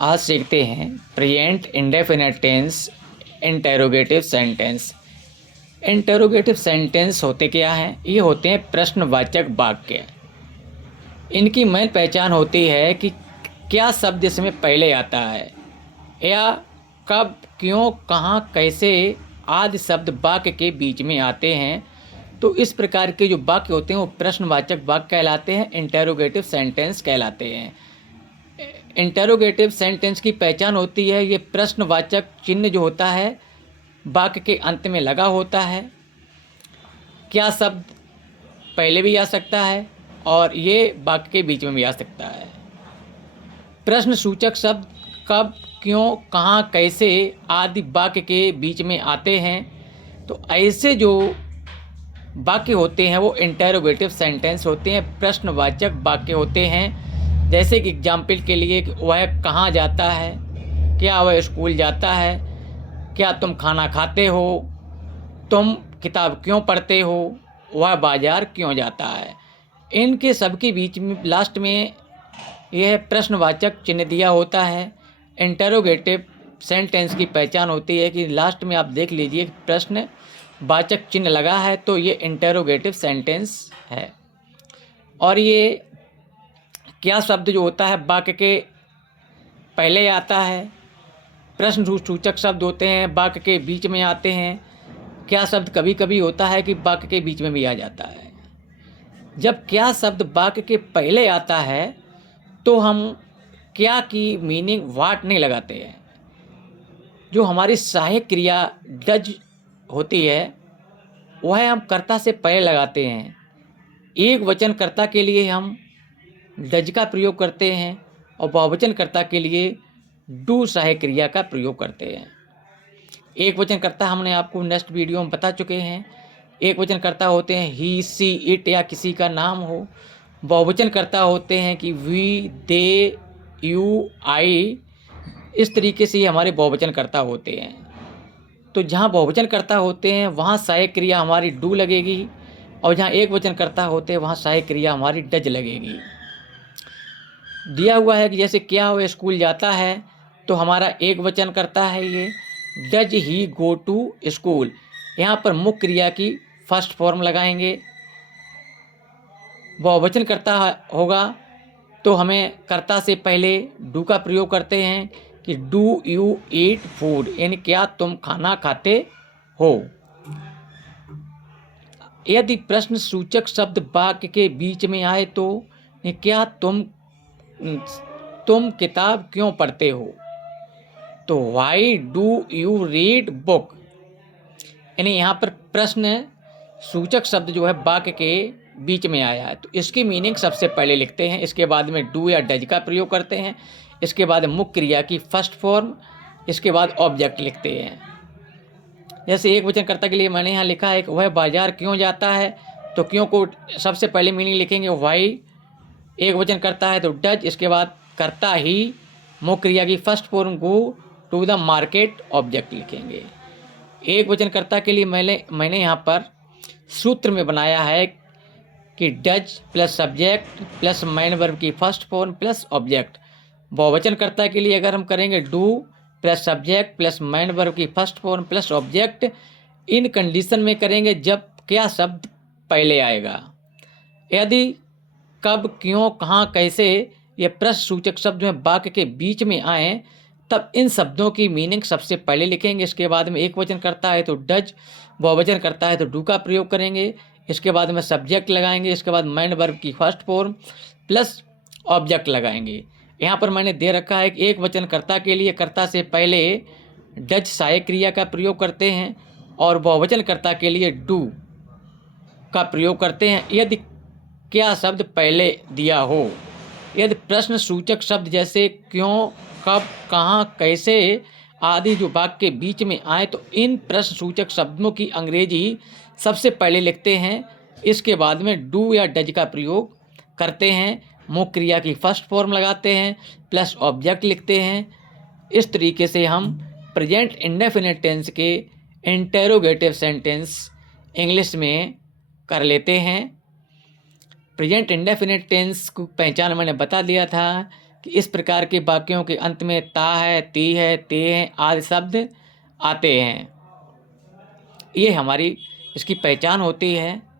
आज सीखते हैं present indefinite tense interrogative sentence. Interrogative sentence होते क्या हैं? ये होते हैं प्रश्नवाचक वाक्य। इनकी मेन पहचान होती है कि क्या शब्द इसमें पहले आता है या कब, क्यों, कहाँ, कैसे आदि शब्द वाक्य के बीच में आते हैं। तो इस प्रकार के जो वाक्य होते हैं वो प्रश्नवाचक वाक्य कहलाते हैं, इंटेरोगेटिव सेंटेंस कहलाते हैं। इंटेरोगेटिव सेंटेंस की पहचान होती है ये प्रश्नवाचक चिन्ह जो होता है वाक्य के अंत में लगा होता है। क्या शब्द पहले भी आ सकता है और ये वाक्य के बीच में भी आ सकता है। प्रश्न सूचक शब्द कब, क्यों, कहाँ, कैसे आदि वाक्य के बीच में आते हैं। तो ऐसे जो वाक्य होते हैं वो इंटेरोगेटिव सेंटेंस होते हैं, प्रश्नवाचक वाक्य होते हैं। जैसे कि एग्जाम्पल के लिए कि वह कहाँ जाता है, क्या वह स्कूल जाता है, क्या तुम खाना खाते हो, तुम किताब क्यों पढ़ते हो, वह बाज़ार क्यों जाता है। इनके सबके बीच में लास्ट में यह प्रश्नवाचक चिन्ह दिया होता है। इंटेरोगेटिव सेंटेंस की पहचान होती है कि लास्ट में आप देख लीजिए प्रश्नवाचक चिन्ह लगा है तो ये इंटेरोगेटिव सेंटेंस है। और ये क्या शब्द जो होता है वाक्य के पहले आता है, प्रश्न सूचक शब्द होते हैं वाक्य के बीच में आते हैं। क्या शब्द कभी कभी होता है कि वाक्य के बीच में भी आ जाता है। जब क्या शब्द वाक्य के पहले आता है तो हम क्या की मीनिंग वाट नहीं लगाते हैं। जो हमारी सहायक क्रिया डज होती है वह हम कर्ता से पहले लगाते हैं। एक वचन कर्ता के लिए हम डज का प्रयोग करते हैं और बहुवचन कर्ता के लिए डू सहायक क्रिया का प्रयोग करते हैं। एक वचन कर्ता हमने आपको नेक्स्ट वीडियो में बता चुके हैं। एक वचन कर्ता होते हैं ही, सी, इट या किसी का नाम हो। बहुवचन कर्ता होते हैं कि वी, दे, यू, आई। इस तरीके से ये हमारे बहुवचन कर्ता होते हैं। तो जहाँ बहुवचन कर्ता होते हैं वहाँ सहायक क्रिया हमारी डू लगेगी और जहाँ एक वचन कर्ता होते हैं वहाँ सहायक क्रिया हमारी डज लगेगी। दिया हुआ है कि जैसे क्या वो स्कूल जाता है तो हमारा एक वचन करता है ये does he go to school. यहाँ पर मुख्य क्रिया की फर्स्ट फॉर्म लगाएंगे। बहुवचन करता होगा तो हमें कर्ता से पहले डू का प्रयोग करते हैं कि डू यू ईट फूड, यानी क्या तुम खाना खाते हो। यदि प्रश्न सूचक शब्द वाक्य के बीच में आए तो क्या तुम किताब क्यों पढ़ते हो। तो why do you read book, यानी यहाँ पर प्रश्न सूचक शब्द जो है वाक्य के बीच में आया है तो इसकी मीनिंग सबसे पहले लिखते हैं। इसके बाद में डू या डज का प्रयोग करते हैं। इसके बाद मुख्य क्रिया की फर्स्ट फॉर्म, इसके बाद ऑब्जेक्ट लिखते हैं। जैसे एक वचनकर्ता के लिए मैंने यहाँ लिखा है कि वह बाजार क्यों जाता है तो क्यों को सबसे पहले मीनिंग लिखेंगे वाई। एक वचन करता है तो डज, इसके बाद करता ही, मुख्य क्रिया की first form go to the market, object लिखेंगे। एक वचनकर्ता के लिए मैंने यहाँ पर सूत्र में बनाया है कि does plus subject plus man verb की फर्स्ट फॉर्म प्लस ऑब्जेक्ट। बहुवचनकर्ता के लिए अगर हम करेंगे do plus subject plus man verb की फर्स्ट फॉर्म प्लस ऑब्जेक्ट। इन कंडीशन में करेंगे जब क्या शब्द पहले आएगा। यदि कब, क्यों, कहाँ, कैसे ये प्रश्न सूचक शब्द में वाक्य के बीच में आए तब इन शब्दों की मीनिंग सबसे पहले लिखेंगे। इसके बाद में एक वचन करता है तो डज, बहुवचन करता है तो डू का प्रयोग करेंगे। इसके बाद में सब्जेक्ट लगाएंगे। इसके बाद मैन वर्ब की फर्स्ट फॉर्म प्लस ऑब्जेक्ट लगाएंगे। यहाँ पर मैंने दे रखा है कि एक वचन कर्ता के लिए कर्ता से पहले डज सहायक क्रिया का प्रयोग करते हैं और बहुवचन कर्ता के लिए डू का प्रयोग करते हैं यदि क्या शब्द पहले दिया हो। यदि प्रश्न सूचक शब्द जैसे क्यों, कब, कहाँ, कैसे आदि जो वाक्य के बीच में आए तो इन प्रश्न सूचक शब्दों की अंग्रेजी सबसे पहले लिखते हैं। इसके बाद में डू या डज का प्रयोग करते हैं। मुख्य क्रिया की फर्स्ट फॉर्म लगाते हैं प्लस ऑब्जेक्ट लिखते हैं। इस तरीके से हम प्रेजेंट इंडेफिनिट टेंस के इंटेरोगेटिव सेंटेंस इंग्लिश में कर लेते हैं। प्रेजेंट इंडेफिनिट टेंस को पहचान मैंने बता दिया था कि इस प्रकार के वाक्यों के अंत में ता है, ती है, ते हैं आदि शब्द आते हैं। ये हमारी इसकी पहचान होती है।